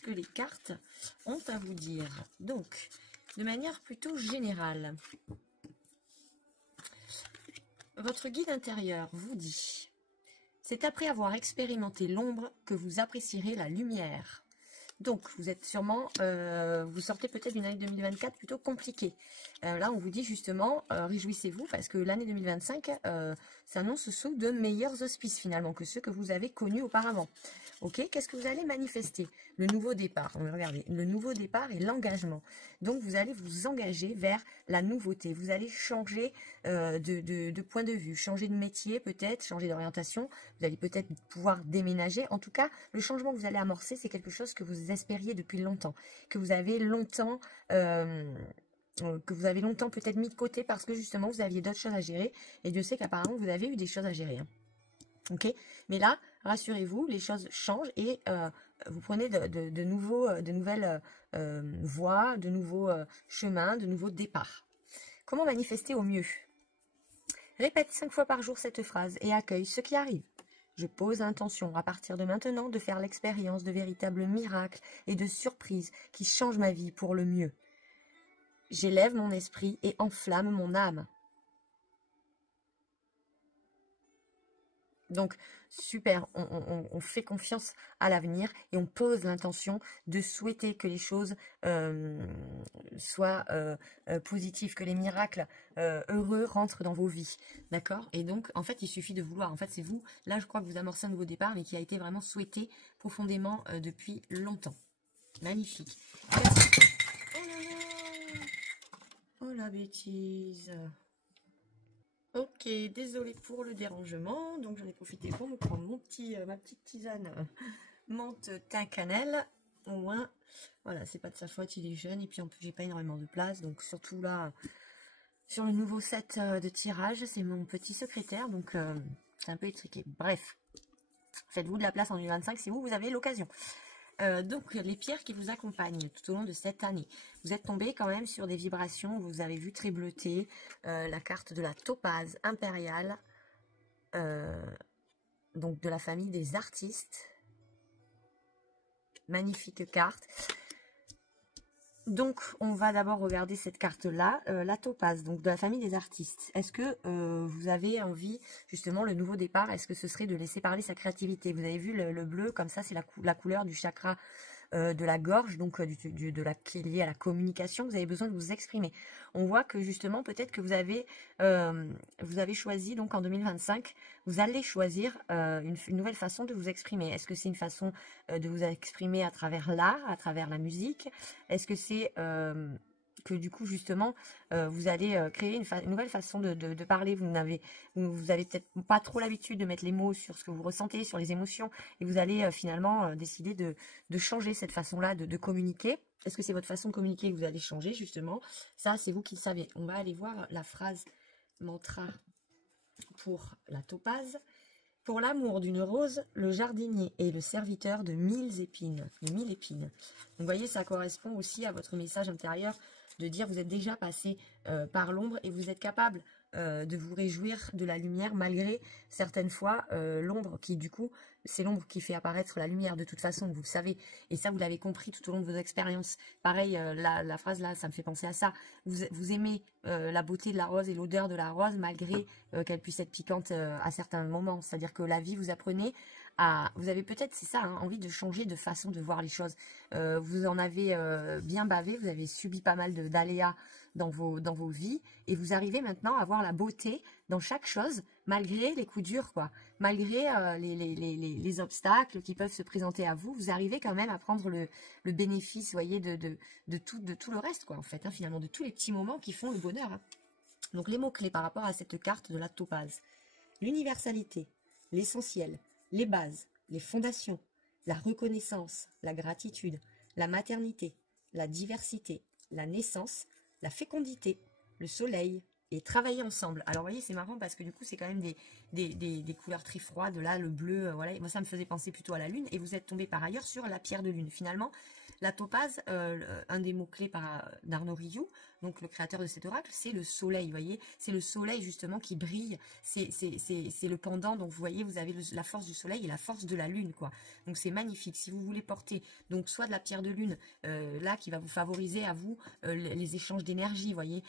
ce que les cartes ont à vous dire. Donc, de manière plutôt générale, votre guide intérieur vous dit: c'est après avoir expérimenté l'ombre que vous apprécierez la lumière. Donc, vous êtes sûrement, vous sortez peut-être d'une année 2024 plutôt compliquée. Là, on vous dit justement, réjouissez-vous parce que l'année 2025 s'annonce sous de meilleurs auspices finalement que ceux que vous avez connus auparavant. Ok, qu'est-ce que vous allez manifester? Le nouveau départ. Regardez, le nouveau départ et l'engagement. Donc, vous allez vous engager vers la nouveauté. Vous allez changer de point de vue, changer de métier peut-être, changer d'orientation. Vous allez peut-être pouvoir déménager. En tout cas, le changement que vous allez amorcer, c'est quelque chose que vous espériez depuis longtemps, que vous avez longtemps peut-être mis de côté parce que justement vous aviez d'autres choses à gérer, et Dieu sait qu'apparemment vous avez eu des choses à gérer, hein. Ok, mais là rassurez-vous, les choses changent et vous prenez de nouvelles voies, de nouveaux chemins, de nouveaux départs. Comment manifester au mieux? Répète 5 fois par jour cette phrase et accueille ce qui arrive. Je pose l'intention à partir de maintenant de faire l'expérience de véritables miracles et de surprises qui changent ma vie pour le mieux. J'élève mon esprit et enflamme mon âme. Donc, super, on fait confiance à l'avenir et on pose l'intention de souhaiter que les choses soient positives, que les miracles heureux rentrent dans vos vies, d'accord? Et donc, en fait, il suffit de vouloir. En fait, c'est vous, là, je crois que vous amorcez un nouveau départ, mais qui a été vraiment souhaité profondément depuis longtemps. Magnifique. Oh là là! Oh la bêtise! Ok, désolée pour le dérangement. Donc j'en ai profité pour me prendre ma petite tisane menthe thym cannelle. Au moins, voilà, c'est pas de sa faute, il est jeune et puis en plus j'ai pas énormément de place. Donc surtout là, sur le nouveau set de tirage, c'est mon petit secrétaire, donc c'est un peu étriqué. Bref, faites-vous de la place en 2025 si vous avez l'occasion. Donc les pierres qui vous accompagnent tout au long de cette année, vous êtes tombé quand même sur des vibrations, vous avez vu très bleuté, la carte de la topaze impériale, donc de la famille des artistes, magnifique carte. Donc on va d'abord regarder cette carte là, la topaze, donc de la famille des artistes. Est-ce que vous avez envie, justement, le nouveau départ, est-ce que ce serait de laisser parler sa créativité? Vous avez vu le bleu, comme ça c'est la couleur du chakra de la gorge, donc qui est liée à la communication. Vous avez besoin de vous exprimer. On voit que justement peut-être que vous avez choisi, donc en 2025, vous allez choisir une nouvelle façon de vous exprimer. Est-ce que c'est une façon de vous exprimer à travers l'art, à travers la musique? Est-ce que c'est que du coup justement vous allez créer une nouvelle façon de parler? Vous avez peut-être pas trop l'habitude de mettre les mots sur ce que vous ressentez, sur les émotions, et vous allez finalement décider de changer cette façon-là de communiquer. Est-ce que c'est votre façon de communiquer que vous allez changer justement? Ça, c'est vous qui le savez. On va aller voir la phrase mantra pour la topaze. Pour l'amour d'une rose, le jardinier est le serviteur de 1000 épines. De 1000 épines. Donc, vous voyez, ça correspond aussi à votre message intérieur de dire vous êtes déjà passé par l'ombre et vous êtes capable de vous réjouir de la lumière malgré certaines fois l'ombre qui, du coup, c'est l'ombre qui fait apparaître la lumière de toute façon, vous le savez. Et ça, vous l'avez compris tout au long de vos expériences. Pareil, la phrase là, ça me fait penser à ça. Vous aimez la beauté de la rose et l'odeur de la rose malgré qu'elle puisse être piquante à certains moments. C'est-à-dire que la vie, vous apprenez à... Vous avez peut-être, c'est ça, hein, envie de changer de façon de voir les choses. Vous en avez bien bavé, vous avez subi pas mal d'aléas dans vos vies, et vous arrivez maintenant à voir la beauté dans chaque chose, malgré les coups durs, quoi. Malgré les obstacles qui peuvent se présenter à vous, vous arrivez quand même à prendre le bénéfice, vous voyez, de tout le reste, quoi, en fait, hein, finalement, de tous les petits moments qui font le bonheur, hein. Donc les mots-clés par rapport à cette carte de la topaze: l'universalité, l'essentiel, les bases, les fondations, la reconnaissance, la gratitude, la maternité, la diversité, la naissance, la fécondité, le soleil, et travailler ensemble. Alors, vous voyez, c'est marrant parce que du coup, c'est quand même des couleurs très froides. Là, le bleu, voilà. Moi, ça me faisait penser plutôt à la lune. Et vous êtes tombé par ailleurs sur la pierre de lune. Finalement, La topaze, un des mots-clés d'Arnaud Rioux, donc le créateur de cet oracle, c'est le soleil, vous voyez. C'est le soleil justement qui brille, c'est le pendant, donc vous voyez, vous avez la force du soleil et la force de la lune, quoi. Donc c'est magnifique. Si vous voulez porter, donc soit de la pierre de lune, là, qui va vous favoriser à vous, les échanges d'énergie, vous voyez.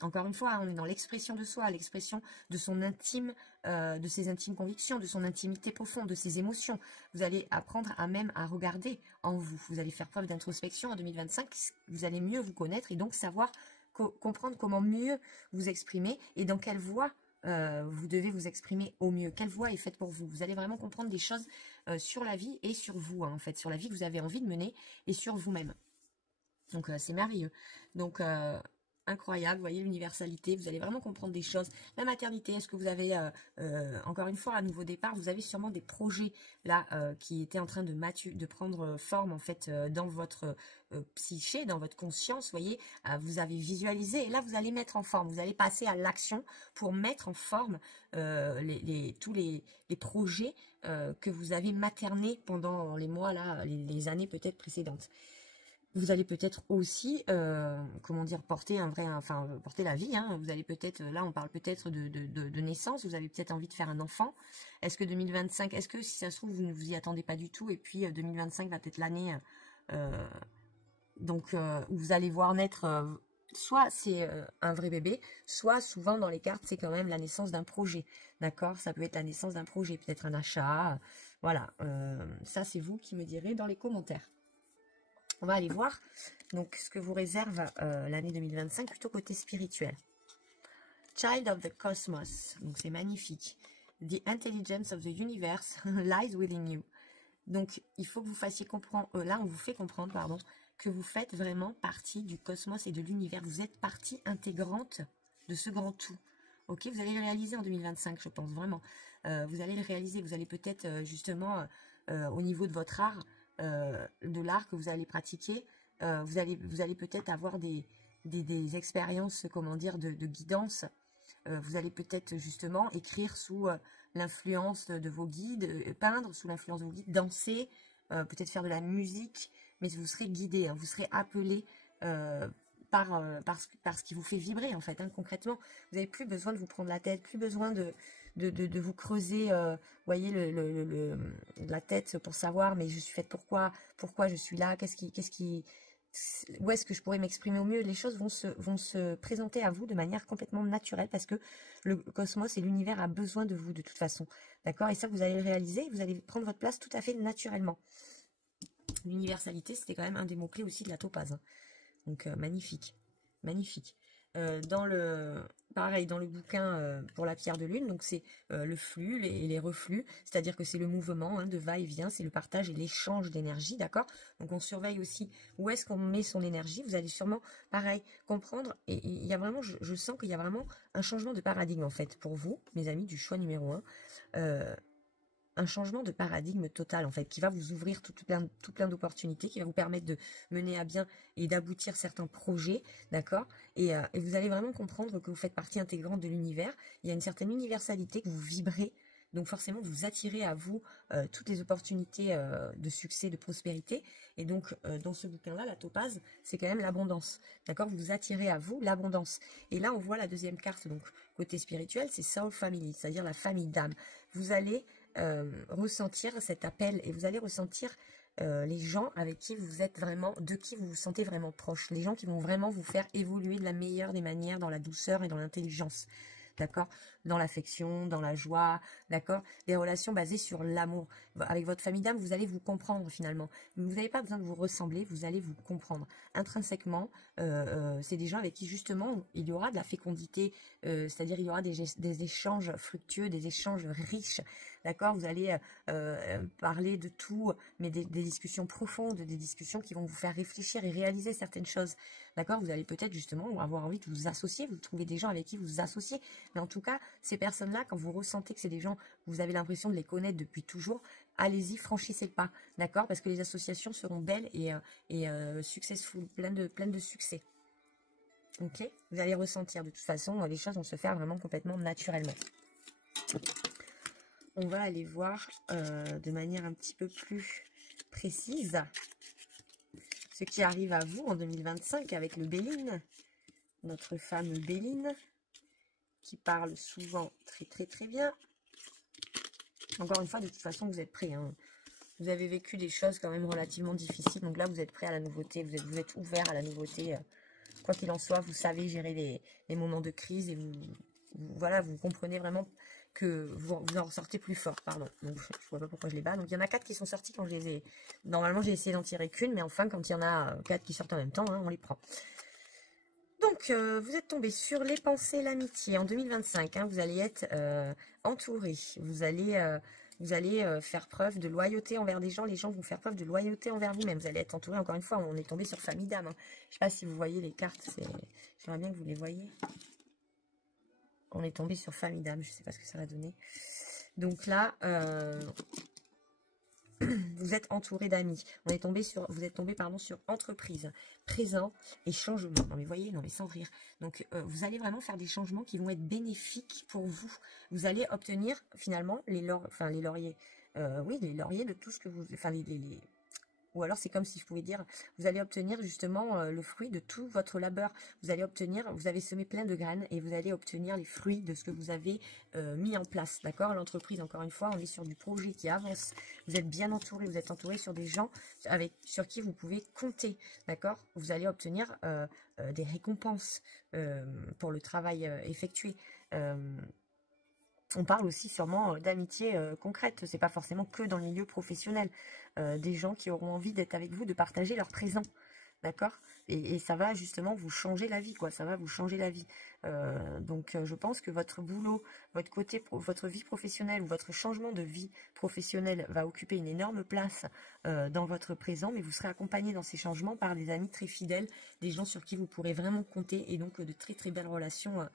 Encore une fois, hein, on est dans l'expression de soi, l'expression de son intime, de ses intimes convictions, de son intimité profonde, de ses émotions. Vous allez apprendre à même à regarder en vous. Vous allez faire preuve d'introspection en 2025. Vous allez mieux vous connaître et donc savoir comprendre comment mieux vous exprimer et dans quelle voie vous devez vous exprimer au mieux. Quelle voie est faite pour vous? Vous allez vraiment comprendre des choses sur la vie et sur vous, hein, en fait, sur la vie que vous avez envie de mener et sur vous-même. Donc c'est merveilleux. Donc incroyable, vous voyez l'universalité, vous allez vraiment comprendre des choses. La maternité, est-ce que vous avez, encore une fois, à nouveau départ, vous avez sûrement des projets là qui étaient en train de prendre forme en fait dans votre psyché, dans votre conscience, vous voyez, vous avez visualisé et là vous allez mettre en forme, vous allez passer à l'action pour mettre en forme tous les projets que vous avez maternés pendant les mois là, les années peut-être précédentes. Vous allez peut-être aussi, comment dire, porter porter la vie. Hein. Vous allez peut-être, là, on parle peut-être de naissance. Vous avez peut-être envie de faire un enfant. Est-ce que 2025, est-ce que si ça se trouve vous ne vous y attendez pas du tout et puis 2025 va être l'année, où vous allez voir naître. Soit c'est un vrai bébé, soit souvent dans les cartes c'est quand même la naissance d'un projet. D'accord, ça peut être la naissance d'un projet, peut-être un achat. Voilà, ça c'est vous qui me direz dans les commentaires. On va aller voir donc ce que vous réserve l'année 2025, plutôt côté spirituel. Child of the Cosmos, donc c'est magnifique. The intelligence of the universe lies within you. Donc il faut que vous fassiez comprendre, là on vous fait comprendre, pardon, que vous faites vraiment partie du cosmos et de l'univers. Vous êtes partie intégrante de ce grand tout. Ok, vous allez le réaliser en 2025, je pense vraiment. Vous allez le réaliser, vous allez peut-être justement au niveau de votre art, de l'art que vous allez pratiquer, vous allez peut-être avoir des expériences, comment dire, de guidance. Vous allez peut-être justement écrire sous l'influence de vos guides, peindre sous l'influence de vos guides, danser, peut-être faire de la musique, mais vous serez guidé, hein, vous serez appelé par ce qui vous fait vibrer en fait, hein, concrètement. Vous n'avez plus besoin de vous prendre la tête, plus besoin de vous creuser, voyez, la tête pour savoir, mais je suis faite pourquoi je suis là, où est-ce que je pourrais m'exprimer au mieux. Les choses vont se présenter à vous de manière complètement naturelle parce que le cosmos et l'univers a besoin de vous de toute façon. D'accord? Et ça, vous allez le réaliser, vous allez prendre votre place tout à fait naturellement. L'universalité, c'était quand même un des mots-clés aussi de la topaze. Hein. Donc, magnifique. Magnifique. Pareil, dans le bouquin pour la pierre de lune, donc c'est le flux et les reflux, c'est-à-dire que c'est le mouvement de va-et-vient, c'est le partage et l'échange d'énergie, d'accord? Donc on surveille aussi où est-ce qu'on met son énergie, vous allez sûrement, pareil, comprendre, et il y a vraiment, je sens qu'il y a vraiment un changement de paradigme en fait, pour vous, mes amis, du choix numéro 1, un changement de paradigme total en fait, qui va vous ouvrir tout plein d'opportunités, qui va vous permettre de mener à bien et d'aboutir certains projets, d'accord, et vous allez vraiment comprendre que vous faites partie intégrante de l'univers. Il y a une certaine universalité que vous vibrez, donc forcément vous attirez à vous toutes les opportunités de succès, de prospérité, et donc dans ce bouquin-là, la topaze, c'est quand même l'abondance, d'accord, vous attirez à vous l'abondance. Et là on voit la deuxième carte, donc côté spirituel, c'est Soul Family, c'est-à-dire la famille d'âme. Vous allez ressentir cet appel et vous allez ressentir les gens avec qui vous êtes vraiment, de qui vous vous sentez vraiment proche, les gens qui vont vraiment vous faire évoluer de la meilleure des manières, dans la douceur et dans l'intelligence, d'accord, dans l'affection, dans la joie, d'accord, des relations basées sur l'amour. Avec votre famille d'âme, vous allez vous comprendre finalement. Vous n'avez pas besoin de vous ressembler, vous allez vous comprendre intrinsèquement. C'est des gens avec qui justement il y aura de la fécondité, c'est-à-dire il y aura des échanges fructueux, des échanges riches, d'accord. Vous allez parler de tout, mais des discussions profondes, des discussions qui vont vous faire réfléchir et réaliser certaines choses, d'accord. Vous allez peut-être justement avoir envie de vous associer, vous trouvez des gens avec qui vous vous associez, mais en tout cas ces personnes-là, quand vous ressentez que c'est des gens, vous avez l'impression de les connaître depuis toujours, allez-y, franchissez le pas, d'accord, parce que les associations seront belles et successful, pleines de succès. Ok, vous allez ressentir, de toute façon, les choses vont se faire vraiment complètement naturellement. On va aller voir de manière un petit peu plus précise ce qui arrive à vous en 2025 avec le Béline, notre fameux Béline, qui parle souvent très bien. Encore une fois, de toute façon, vous êtes prêts, hein. Vous avez vécu des choses quand même relativement difficiles, donc là, vous êtes prêts à la nouveauté, vous êtes ouvert à la nouveauté. Quoi qu'il en soit, vous savez gérer les moments de crise et voilà, vous comprenez vraiment que vous en ressortez plus fort, pardon. Donc, je ne vois pas pourquoi je les bats. Donc, il y en a 4 qui sont sortis quand je les ai... Normalement, j'ai essayé d'en tirer qu'une, mais enfin, quand il y en a 4 qui sortent en même temps, hein, on les prend. Donc, vous êtes tombé sur les pensées, l'amitié. En 2025, hein, vous allez être entouré. Vous allez faire preuve de loyauté envers des gens. Les gens vont faire preuve de loyauté envers vous-même. Vous allez être entouré, encore une fois, on est tombé sur famille d'âme, hein. Je ne sais pas si vous voyez les cartes. J'aimerais bien que vous les voyez. On est tombé sur famille d'âme. Je ne sais pas ce que ça va donner. Donc là... vous êtes entouré d'amis. Vous êtes tombé sur entreprise, présent et changement. Non mais voyez, non mais sans rire. Donc vous allez vraiment faire des changements qui vont être bénéfiques pour vous. Vous allez obtenir finalement les lauriers. Oui, les lauriers de tout ce que vous... Ou alors c'est comme si je pouvais dire, vous allez obtenir justement le fruit de tout votre labeur. Vous avez semé plein de graines et vous allez obtenir les fruits de ce que vous avez mis en place. D'accord? L'entreprise, encore une fois, on est sur du projet qui avance. Vous êtes bien entouré, vous êtes entouré sur des gens sur qui vous pouvez compter. D'accord? Vous allez obtenir des récompenses pour le travail effectué. On parle aussi sûrement d'amitié concrète, c'est pas forcément que dans le milieu professionnel. Des gens qui auront envie d'être avec vous, de partager leur présent, d'accord, et ça va justement vous changer la vie, quoi, ça va vous changer la vie. Donc je pense que votre boulot, votre vie professionnelle ou votre changement de vie professionnelle va occuper une énorme place dans votre présent, mais vous serez accompagné dans ces changements par des amis très fidèles, des gens sur qui vous pourrez vraiment compter, et donc de très belles relations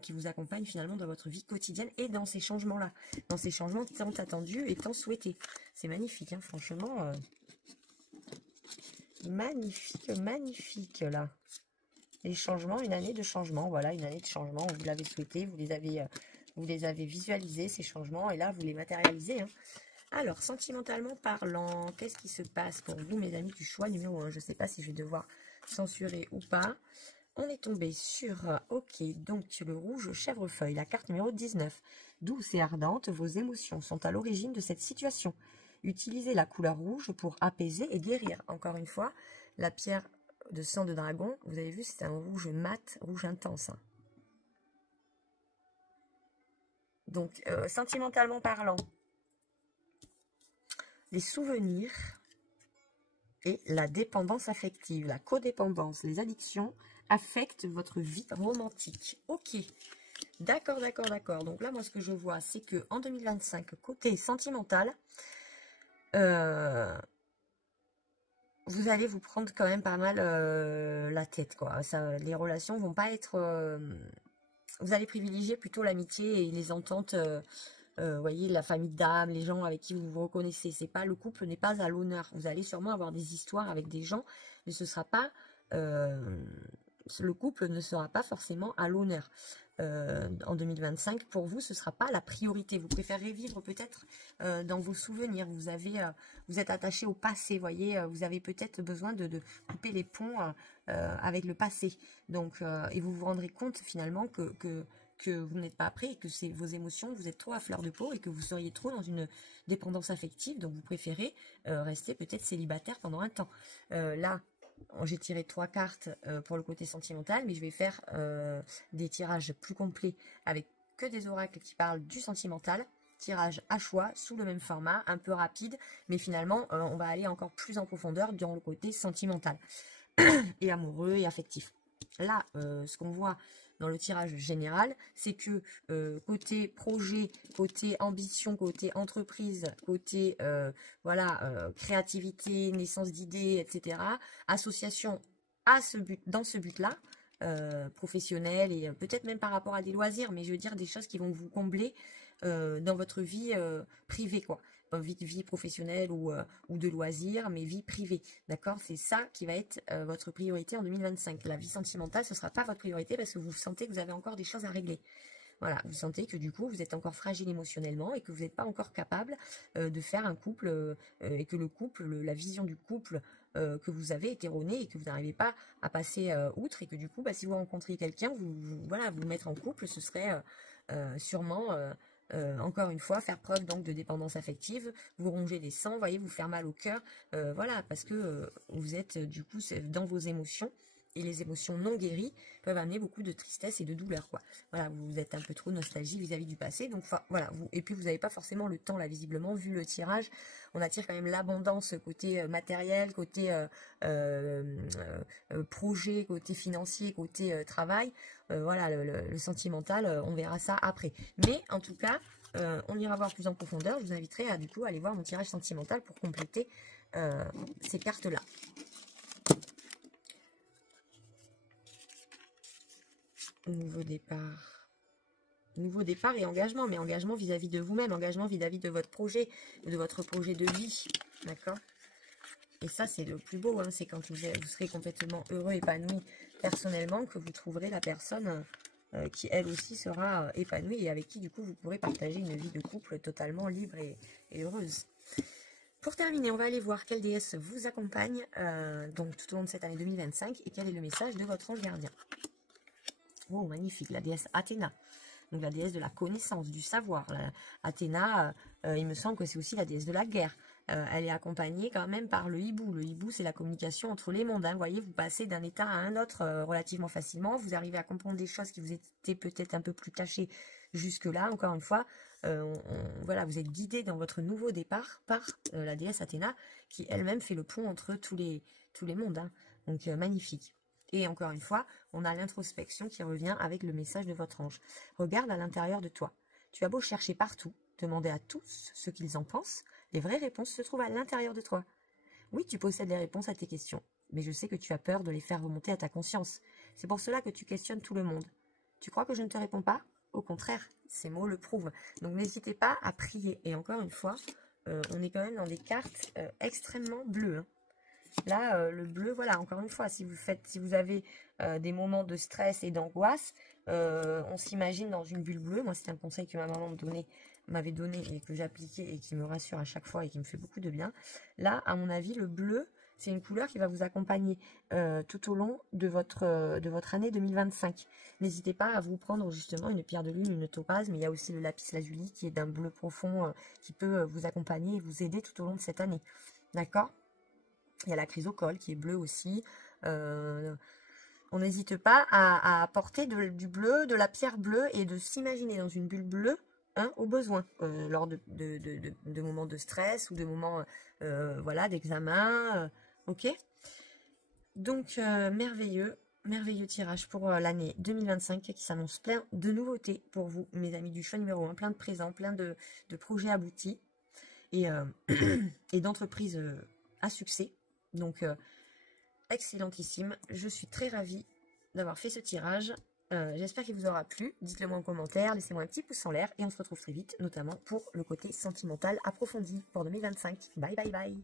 qui vous accompagnent finalement dans votre vie quotidienne et dans ces changements-là, dans ces changements tant attendus et tant souhaités. C'est magnifique, hein, franchement, magnifique là. Les changements, une année de changement, voilà, une année de changement, vous l'avez souhaité, vous les avez visualisés, ces changements, et là, vous les matérialisez, hein. Alors, sentimentalement parlant, qu'est-ce qui se passe pour vous, mes amis du choix numéro 1? Je ne sais pas si je vais devoir censurer ou pas. On est tombé sur, ok, donc le rouge chèvrefeuille, la carte numéro 19. Douce et ardente, vos émotions sont à l'origine de cette situation. Utilisez la couleur rouge pour apaiser et guérir. Encore une fois, la pierre de sang de dragon, vous avez vu, c'est un rouge mat, rouge intense, hein. Donc, sentimentalement parlant, les souvenirs et la dépendance affective, la codépendance, les addictions affectent votre vie romantique. Ok, d'accord. Donc là, moi, ce que je vois, c'est que en 2025, côté sentimental, vous allez vous prendre quand même pas mal la tête, quoi. Les relations vont pas être... vous allez privilégier plutôt l'amitié et les ententes... voyez, la famille d'âme, les gens avec qui vous vous reconnaissez. C'est pas, le couple n'est pas à l'honneur. Vous allez sûrement avoir des histoires avec des gens, mais ce sera pas... le couple ne sera pas forcément à l'honneur. En 2025, pour vous, ce ne sera pas la priorité. Vous préférez vivre peut-être dans vos souvenirs. Vous êtes attaché au passé, voyez. Vous avez peut-être besoin de couper les ponts avec le passé. Donc, et vous vous rendrez compte finalement que vous n'êtes pas prêt et que c'est vos émotions, vous êtes trop à fleur de peau et que vous seriez trop dans une dépendance affective. Donc, vous préférez rester peut-être célibataire pendant un temps. Là, j'ai tiré 3 cartes pour le côté sentimental, mais je vais faire des tirages plus complets avec que des oracles qui parlent du sentimental. Tirage à choix, sous le même format, un peu rapide, mais finalement, on va aller encore plus en profondeur dans le côté sentimental et amoureux et affectif. Là, ce qu'on voit dans le tirage général, c'est que côté projet, côté ambition, côté entreprise, côté créativité, naissance d'idées, etc., association dans ce but-là, professionnel et peut-être même par rapport à des loisirs, mais je veux dire des choses qui vont vous combler dans votre vie privée, quoi. Vie professionnelle ou de loisirs, mais vie privée, d'accord? C'est ça qui va être votre priorité en 2025. La vie sentimentale, ce ne sera pas votre priorité parce que vous sentez que vous avez encore des choses à régler. Voilà, vous sentez que du coup, vous êtes encore fragile émotionnellement et que vous n'êtes pas encore capable de faire un couple et que le couple, la vision du couple que vous avez est erronée et que vous n'arrivez pas à passer outre et que du coup, si vous rencontriez quelqu'un, voilà, vous mettre en couple, ce serait sûrement... encore une fois, faire preuve donc de dépendance affective, vous ronger les sangs, voyez, vous faire mal au cœur, voilà, parce que vous êtes du coup dans vos émotions, et les émotions non guéries peuvent amener beaucoup de tristesse et de douleur, quoi. Voilà, vous êtes un peu trop nostalgie vis-à-vis du passé, donc voilà, et puis vous n'avez pas forcément le temps, là, visiblement, vu le tirage, on attire quand même l'abondance côté matériel, côté projet, côté financier, côté travail, voilà, le sentimental, on verra ça après. Mais en tout cas, on ira voir plus en profondeur. Je vous inviterai à du coup aller voir mon tirage sentimental pour compléter ces cartes-là. Nouveau départ et engagement, mais engagement vis-à-vis de vous-même, engagement vis-à-vis de votre projet, de votre projet de vie, d'accord? Et ça, c'est le plus beau, hein, c'est quand vous serez complètement heureux, épanoui personnellement, que vous trouverez la personne qui, elle aussi, sera épanouie et avec qui, du coup, vous pourrez partager une vie de couple totalement libre et heureuse. Pour terminer, on va aller voir quelle déesse vous accompagne donc tout au long de cette année 2025 et quel est le message de votre ange gardien. Oh, magnifique, la déesse Athéna. Donc la déesse de la connaissance, du savoir. Athéna, il me semble que c'est aussi la déesse de la guerre. Elle est accompagnée quand même par le hibou. Le hibou, c'est la communication entre les mondes. Hein. Vous voyez, vous passez d'un état à un autre relativement facilement. Vous arrivez à comprendre des choses qui vous étaient peut-être un peu plus cachées jusque-là. Encore une fois, voilà, vous êtes guidé dans votre nouveau départ par la déesse Athéna, qui elle-même fait le pont entre tous les mondes. Hein. Donc magnifique. Et encore une fois, on a l'introspection qui revient avec le message de votre ange. Regarde à l'intérieur de toi. Tu as beau chercher partout, demander à tous ce qu'ils en pensent, les vraies réponses se trouvent à l'intérieur de toi. Oui, tu possèdes les réponses à tes questions, mais je sais que tu as peur de les faire remonter à ta conscience. C'est pour cela que tu questionnes tout le monde. Tu crois que je ne te réponds pas? Au contraire, ces mots le prouvent. Donc n'hésitez pas à prier. Et encore une fois, on est quand même dans des cartes extrêmement bleues. Hein. Là, le bleu, voilà, encore une fois, si vous avez des moments de stress et d'angoisse, on s'imagine dans une bulle bleue. Moi, c'est un conseil que ma maman m'avait donné et que j'appliquais et qui me rassure à chaque fois et qui me fait beaucoup de bien. Là, à mon avis, le bleu, c'est une couleur qui va vous accompagner tout au long de votre année 2025. N'hésitez pas à vous prendre justement une pierre de lune, une topaze, mais il y a aussi le lapis lazuli qui est d'un bleu profond qui peut vous accompagner et vous aider tout au long de cette année. D'accord ? Il y a la chrysocole qui est bleue aussi. On n'hésite pas à porter du bleu, de la pierre bleue et de s'imaginer dans une bulle bleue hein, au besoin, lors de moments de stress ou de moments voilà, d'examen. Ok. Donc, merveilleux tirage pour l'année 2025 qui s'annonce plein de nouveautés pour vous, mes amis du choix numéro 1. Plein de présents, plein de projets aboutis et d'entreprises à succès. Donc, excellentissime. Je suis très ravie d'avoir fait ce tirage. J'espère qu'il vous aura plu. Dites-le moi en commentaire, laissez-moi un petit pouce en l'air et on se retrouve très vite, notamment pour le côté sentimental approfondi pour 2025. Bye bye bye.